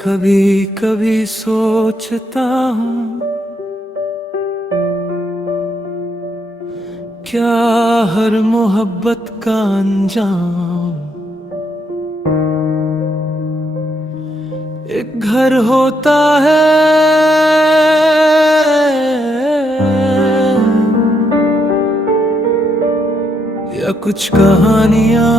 कभी कभी सोचता हूँ क्या हर मोहब्बत का अंजाम एक घर होता है या कुछ कहानियां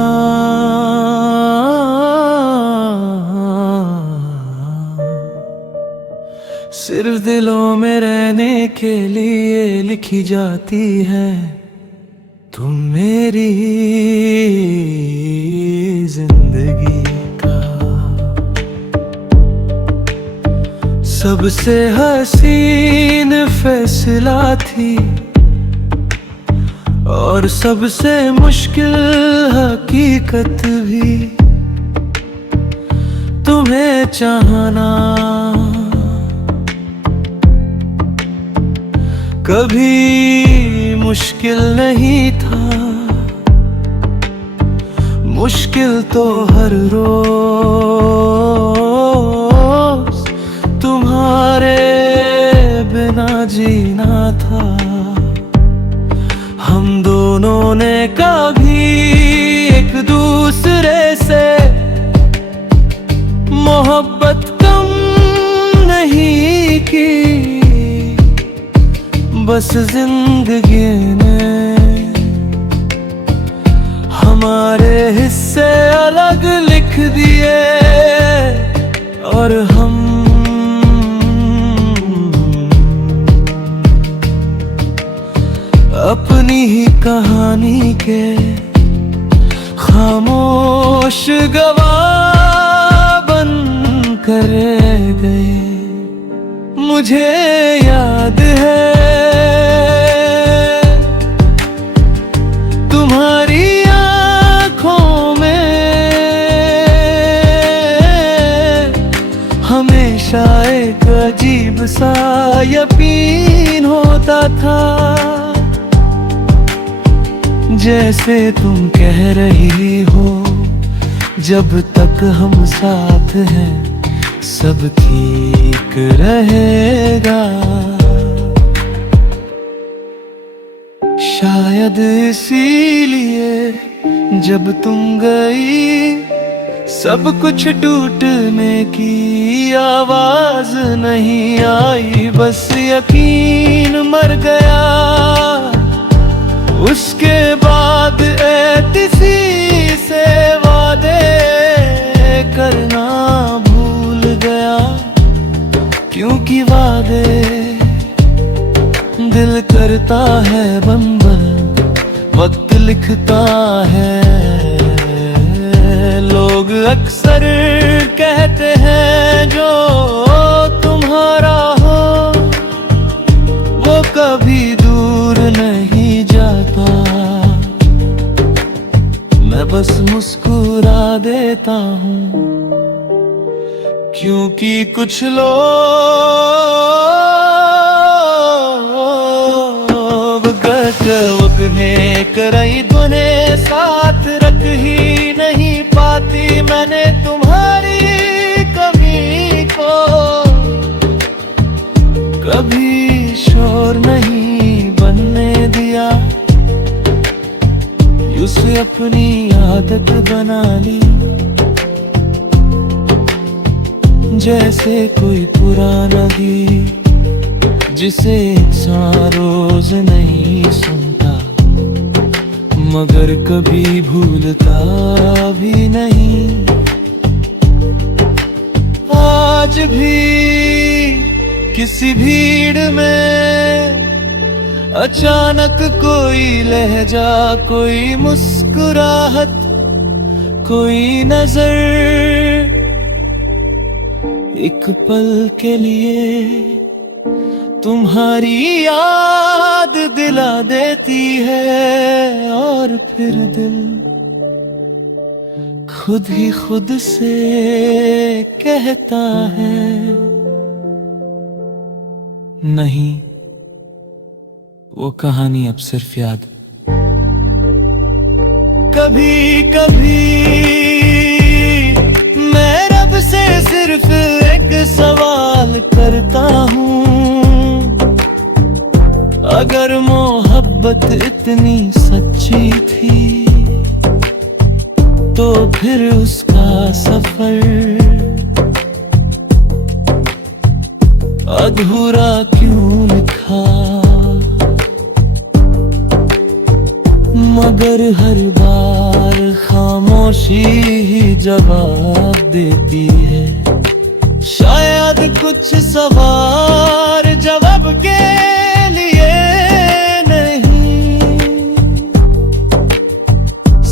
सिर्फ दिलों में रहने के लिए लिखी जाती है। तुम मेरी जिंदगी का सबसे हसीन फैसला थी और सबसे मुश्किल हकीकत भी तुम्हें चाहना। कभी मुश्किल नहीं था, मुश्किल तो हर रोज तुम्हारे बिना जीना था। हम दोनों ने कभी एक दूसरे से मोहब्बत कम नहीं की, बस जिंदगी ने हमारे हिस्से अलग लिख दिए और हम अपनी ही कहानी के खामोश गवाह बन कर गए। मुझे याद है तुम्हारी आँखों में हमेशा एक अजीब सा यकीन होता था, जैसे तुम कह रही हो जब तक हम साथ हैं सब ठीक रहेगा। शायद इसीलिए जब तुम गई सब कुछ टूटने की आवाज नहीं आई, बस यकीन मर गया। उसके बाद किसी से वादे करना भूल गया, क्योंकि वादे दिल करता है बंद वक्त लिखता है। लोग अक्सर कहते हैं जो तुम्हारा हो वो कभी दूर नहीं जाता। मैं बस मुस्कुरा देता हूँ, क्योंकि कुछ लोग वकने कराई दुने साथ रख ही नहीं पाती। मैंने तुम्हारी कमी को कभी शोर नहीं बनने दिया, उसे अपनी आदत बना ली। जैसे कोई पुराना गीत जिसे इंसान रोज नहीं सुनता मगर कभी भूलता भी नहीं। आज भी किसी भीड़ में अचानक कोई लहजा, कोई मुस्कुराहट, कोई नजर एक पल के लिए तुम्हारी याद दिला देती है और फिर दिल खुद ही खुद से कहता है नहीं, वो कहानी अब सिर्फ याद। कभी कभी मैं रब से सिर्फ मोहब्बत इतनी सच्ची थी तो फिर उसका सफर अधूरा क्यों लिखा। मगर हर बार खामोशी ही जवाब देती है। शायद कुछ सवाल जवाब के लिए नहीं,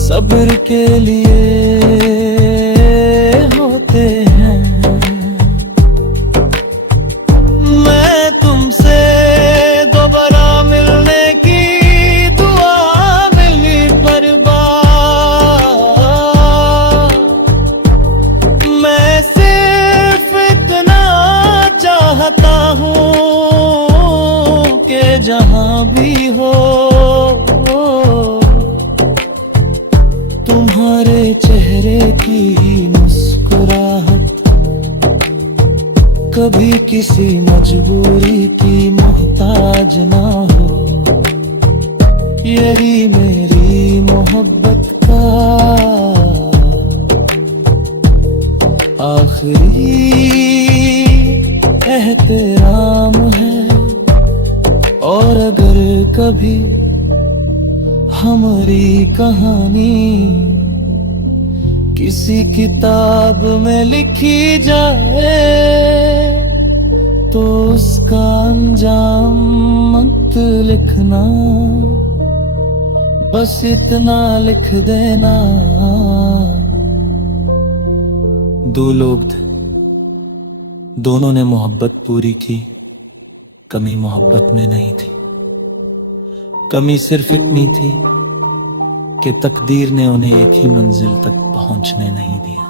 सब्र के लिए होते हैं। मैं तुमसे दोबारा मिलने की दुआ मिली पर मैं सिर्फ इतना चाहता हूँ कि जहाँ भी हो तुम्हारे चेहरे की मुस्कुराहट कभी किसी मजबूरी की मोहताज ना हो। यही मेरी मोहब्बत का आखिरी एहतराम है। और अगर कभी हमारी कहानी किसी किताब में लिखी जाए तो उसका अंजाम मत लिखना, बस इतना लिख देना। दो लोग थे, दोनों ने मोहब्बत पूरी की। कमी मोहब्बत में नहीं थी, कमी सिर्फ इतनी थी कि तकदीर ने उन्हें एक ही मंजिल तक पहुंचने नहीं दिया।